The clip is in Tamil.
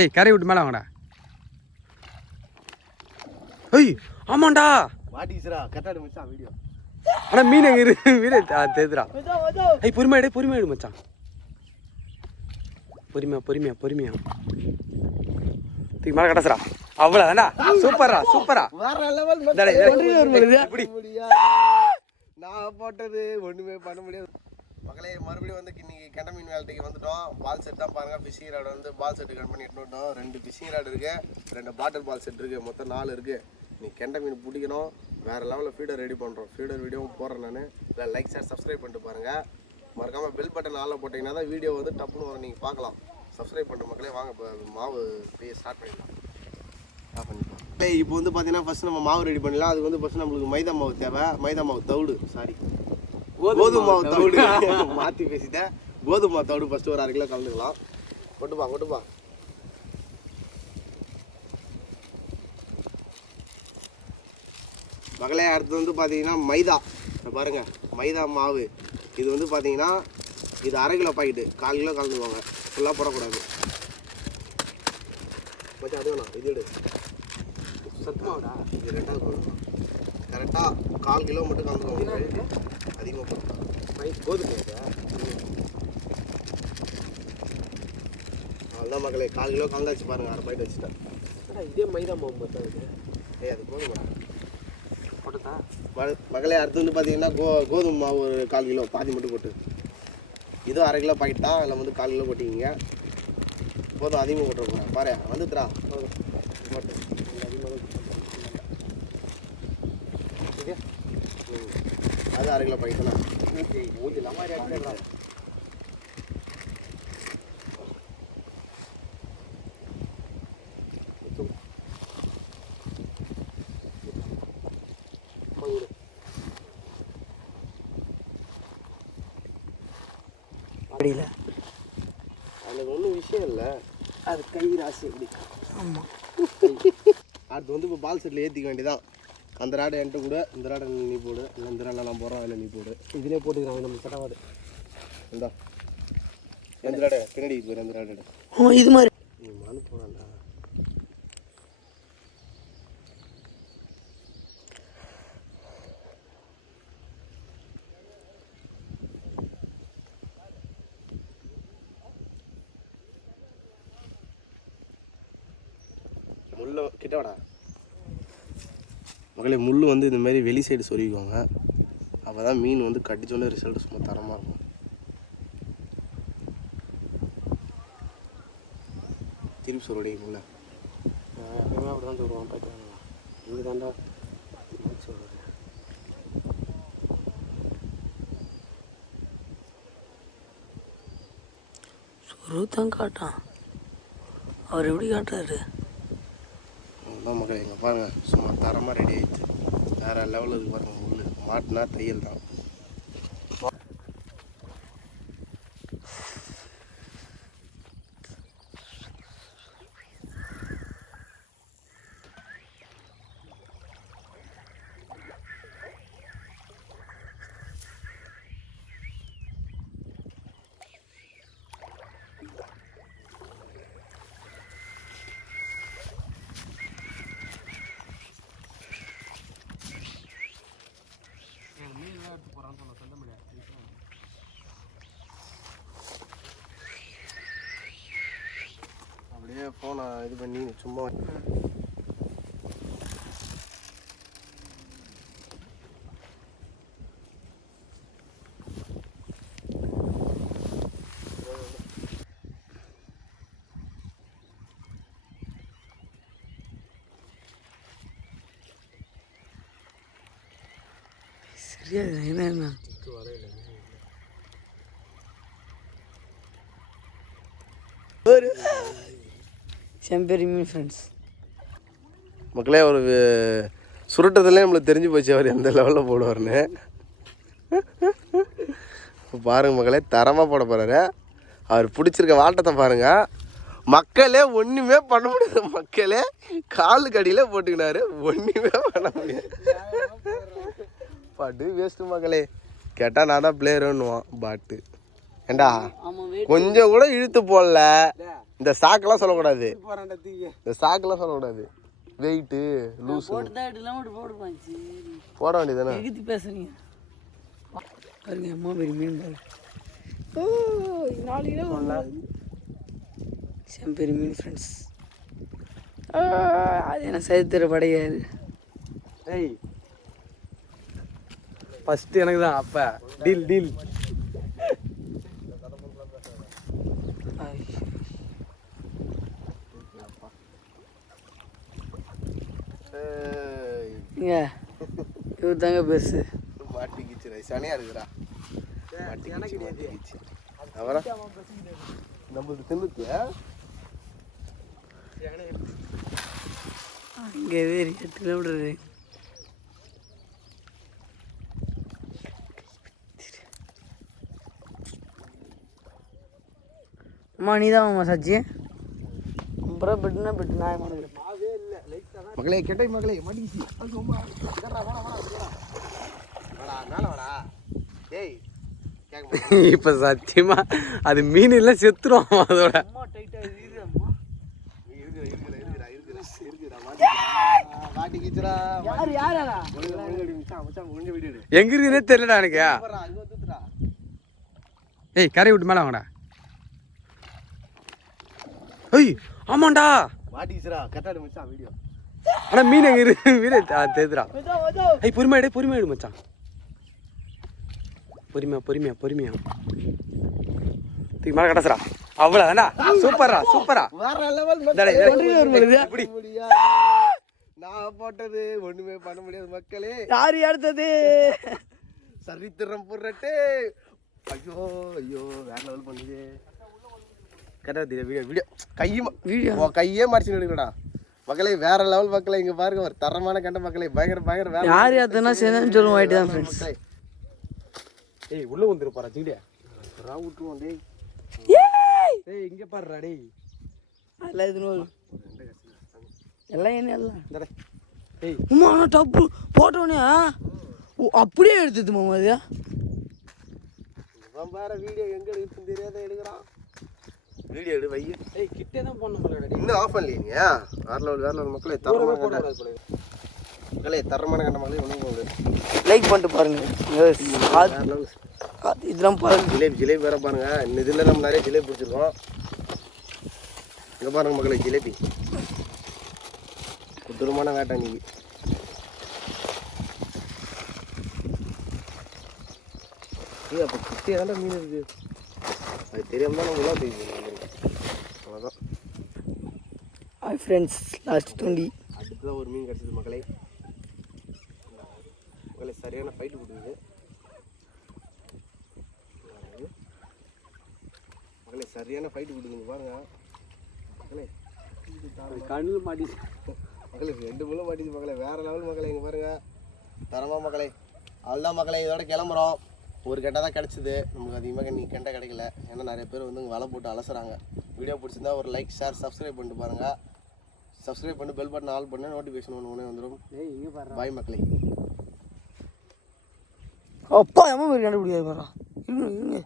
ஏய் கரை விட்டு மேலே வாங்கடா. ஏய் ஆமாண்டா. மாட்டிக்கிச்சுரா கரெக்டாக மச்சான் வீடியோ ஆனால் மீன் எங்கே இருக்கு மீன் தேதுரா ஏய் பொறுமையாடு பொறுமையாடு மச்சான். பொறுமையா பொறுமையா பொறுமையா. தூக்கி மேலே கடைசுறா அவ்வளோதானா சூப்பரா சூப்பரா வேற லெவல். இப்படி. நான் போட்டது ஒண்ணுமே பண்ண முடியாது. மக்களே மறுபடியும் வந்து இன்னைக்கு கெண்ட மீன் வேலைக்கு வந்துட்டோம். பால் செட் தான் பாருங்க. ஃபிஷிங் ராடு வந்து பால் செட்டு கட் பண்ணி எடுத்துட்டு வந்துட்டோம் ரெண்டு ஃபிஷிங் ராடு இருக்கு. ரெண்டு பாட்டில் பால் செட் இருக்கு. மொத்தம் நாலு இருக்கு. நீ கெண்ட மீன் பிடிக்கணும். வேற லெவலில் ஃபீடர் ரெடி பண்ணுறோம் ஃபீடர் வீடியோவும் போடுறேன் நான். இல்லை லைக் ஷேர் சப்ஸ்கிரைப் பண்ணிட்டு பாருங்க. மறக்காம பெல் பட்டன் ஆளில் போட்டிங்கன்னா தான் வீடியோ வந்து டப்புன்னு வரும். நீங்கள் பார்க்கலாம். சப்ஸ்கிரைப் பண்ணுற மக்களே வாங்க இப்போ மாவு போய் ஸ்டார்ட் பண்ணிடலாம். இப்போ வந்து பார்த்தீங்கன்னா ஃபஸ்ட் நம்ம மாவு ரெடி பண்ணலாம் அதுக்கு வந்து ஃபஸ்ட் நம்மளுக்கு மைதா மாவு தேவை. மைதா மாவு தவிடு. சாரி கோதுமை மாவு தவிடு. மாற்றி பேசிட்டேன். கோதுமை தவிடு ஃபர்ஸ்ட் ஒரு அரை கிலோ கலந்துக்கலாம். கொட்டுப்பா கொட்டுப்பா மகளே அடுத்து வந்து பார்த்தீங்கன்னா மைதா. இதை பாருங்க மைதா மாவு. இது வந்து பார்த்தீங்கன்னா இது அரை கிலோ பாக்கெட்டு கால் கிலோ கலந்துக்குவாங்க ஃபுல்லாக போடக்கூடாது. மச்சான் அது வேணாம். இது எடு. சத்தமாடா இது ரெண்டாவது போடணும். கரெக்டாக கால் கிலோ மட்டும் கலந்துக்கோங்க. அதிகமாக போடணும் கோதுமை அவ்வளோதான் மக்களே கால் கிலோ கலந்தாச்சு பாருங்க அரை பாக்கெட் வச்சுட்டேன் இதே மைதா மாவு மட்டும் இருக்கு ஏய் அது போதுமா போட்டதா மகளே அடுத்து வந்து பார்த்தீங்கன்னா கோ கோதுமை மாவு ஒரு கால் கிலோ பாதி மட்டும் போட்டு இதுவும் அரை கிலோ பாக்கெட் தான் அதில் வந்து கால் கிலோ போட்டிக்கிங்க போதும் அதிகமாக போட்டுருக்கோம் பாரு வந்துத்துறா போதும் போட்டு இது ம். அது அரை கிலோ ஊதில மாதிரி ஆக்கிடுறா அப்படியில அதில் ஒன்றும் விஷயம் இல்லை. அது கை ராசி அப்படி. ஆமாம் அடுத்து வந்து இப்போ பால் செட்டில் ஏற்றிக்க வேண்டியதான் அந்த ராடை என்கிட்ட கூட இந்த ராடை நீ போடு இல்லை இந்த ராடை நான் போடுறோம் அதில் நீ போடு. இதிலே போட்டுக்கிறாங்க நம்ம பரவாது இந்தா. எந்த ராடை? பின்னாடி போயிரு அந்த ராடை. ஓ இது மாதிரி. நீ மனு போடாண்டா முள்ள கிட்ட வாடா. மகளே முள் வந்து இந்த மாதிரி வெளி சைடு சொருவிக்கோங்க அப்போ தான் மீன் வந்து கடிச்சோன்னே ரிசல்ட் சும்மா தரமாக இருக்கும். திருப்பி சொல்லுடைய முள்ள. எப்பவுமே அப்படி தான் சொல்லுவான் போயிட்டு இது தாண்டா சொல்கிறேன் தான் காட்டான். அவர் எப்படி காட்டுறாரு? அதான் மக்கள் எங்கள் பாருங்கள் சும்மா தரமாக ரெடி ஆகிடுச்சு வேறு லெவலுக்கு பாருங்கள் பாருங்க முள் மாட்டினா தையல் தான். சொல்ல சொல்ல முடியாது. அப்படியே ஃபோனை இது பண்ணி சும்மா என்ன என்ன செம்பெரி மீன் ஃப்ரெண்ட்ஸ் மக்களே ஒரு சுருட்டத்துலேயே நம்மளுக்கு தெரிஞ்சு போச்சு அவர் எந்த லெவலில் போடுவார்னு இப்போ பாருங்க மக்களே தரமாக போட போகிறாரு அவர் பிடிச்சிருக்க வாட்டத்தை பாருங்க. மக்களே ஒன்றுமே பண்ண முடியாது. மக்களே காலுக்கு அடியில் போட்டுக்கினாரு. ஒன்றுமே பண்ண முடியாது. பாட்டு வேஸ்ட்டு மக்களே கேட்டால் நான் தான் பிளேயருன்னுவான் பாட்டு. ஏண்டா? கொஞ்சம் கூட இழுத்து போடல. இந்த சாக்கெல்லாம் சொல்லக்கூடாது. இந்த சாக்கெல்லாம் சொல்லக்கூடாது. வெயிட்டு லூஸ் போட வேண்டியதானே பேசுறீங்க பாருங்க அம்மா பெரிய மீன் பாரு. ஓ நாலு கிலோ செம்பெரிய மீன் ஃப்ரெண்ட்ஸ் அது என்ன சரித்திர படையாது ஏய் ஃபர்ஸ்ட் எனக்கு தான் அப்ப. டீல் டீல் ஏய், இங்க இவர் தாங்க பெருசு மாட்டிக்கிச்சு ரை சனியா இருக்குடா மாட்டிக்கிச்சு அவரா நம்மளுக்கு தின்னுச்சு இங்கே வேறு எட்டு கிலோமீட்டர் அம்மா நீ தான் அம்மா சாச்சி அப்புறம் பெட்டுனா பெட்டு நியாயமான மகளே கெட்டை மகளே மாட்டேன். இப்ப சத்தியமா அது மீன் எல்லாம் செத்துரும் அதோட. எங்க இருக்குன்னே தெரியலடா எனக்கு. ஏய் கரை விட்டு மேல வாங்கடா. ஏய் ஆமாண்டா. கரெக்டா எடு மச்சான், வீடியோ. ஆனா மீன் எங்க இருக்கு மீன் தெரியுதுடா ஏய் பொறுமையா எடு பொறுமையா எடு மச்சான். பொறுமையா பொறுமையா பொறுமையா. தூக்கி மேல கடைசுறா அவ்வளவுதான்டா சூப்பர்ரா சூப்பரா வேற. இந்தாடா. இப்படி. நான் போட்டது ஒண்ணுமே பண்ண முடியாது மக்களே. யார் எடுத்தது? சரித்திரம் புரட்டு. ஐயோ ஐயோ வேற லெவல் பண்ணுது கரெக்டா வீடியோ வீடியோ வீடியோ. கையும் வீடியோ. உன் கையே மறைச்சு எடுக்கடா மக்களே வேற லெவல் மக்களே இங்க பாருங்க ஒரு தரமான கண்ட மக்களே பயங்கர பயங்கர வேற யார் எடுத்தனா சேர்ந்து சொல்லுவோம் ஆயிட்டு தான் ஃப்ரெண்ட்ஸ் ஏய் உள்ள வந்துரு போறா ஜிங்கடியா ரா விட்டுருவோம் டேய். ஏய்! இங்க பாருடா டேய். எல்லாம் இது நூறு எல்லாம் என்ன எல்லாம்? இந்தாடா. ஏய் அம்மா ஆனால் டப்பு போட்டோன்னே ஓ அப்படியே எடுத்தது மாமா இவன் வேற வீடியோ எங்க எடுக்குன்னு தெரியாத எடுக்கிறான். வீடியோ எடு வை. ஏய் கிட்டே தான் போடணும் இன்னும் ஆஃப் பண்ணலையே நீ வேற லெவல் வேற லெவல் மக்களே தரமான கண்ட மக்களே தரமான கண்ட மக்களே போகுது லைக் பண்ணிட்டு பாருங்க. இதெல்லாம் பாருங்க. ஜிலேபி ஜிலேபி வேற பாருங்க. இந்த இதில் நம்ம நிறைய ஜிலேபி பிடிச்சிருக்கோம். இங்க பாருங்க மக்களே ஜிலேபி. கொடூரமான வேட்டை நீங்க ஏய் அப்போ கிட்டே தானே மீன் இருக்கு அது தெரியாம தான் நம்ம உலா தெரியுது அவ்வளோதான் ஹாய் ஃப்ரெண்ட்ஸ் லாஸ்ட் டுவெண்ட்டி அடுத்ததான் ஒரு மீன் கிடச்சிது மக்களே. மக்களே சரியான ஃபைட்டு கொடுக்குது. மக்களே சரியான ஃபைட்டு கொடுக்குது. பாருங்க. மக்களே கண்ணில் மாட்டி மக்களே ரெண்டு முள்ள மாட்டிச்சு மக்களே. வேற லெவல் மக்களே இங்கே பாருங்க. தரமா மக்களே. அவ்வளோதான் மக்களே இதோட கிளம்புறோம். ஒரு கெட்டை தான் கிடச்சிது. நமக்கு அதிகமாக நீ கெண்டை கிடைக்கல. ஏன்னா நிறைய பேர் வந்து இங்கே வலை போட்டு அலசுறாங்க. வீடியோ பிடிச்சிருந்தா ஒரு லைக் ஷேர் சப்ஸ்கிரைப் பண்ணிட்டு பாருங்க. சப்ஸ்கிரைப் பண்ணி பெல் பட்டன் ஆல் பண்ண நோட்டிஃபிகேஷன் ஒன்று ஒன்றே வந்துடும் பாய் மக்களே. அப்பா எம்ம கண்டுபிடிக்காது பாரா இருங்க இருங்க.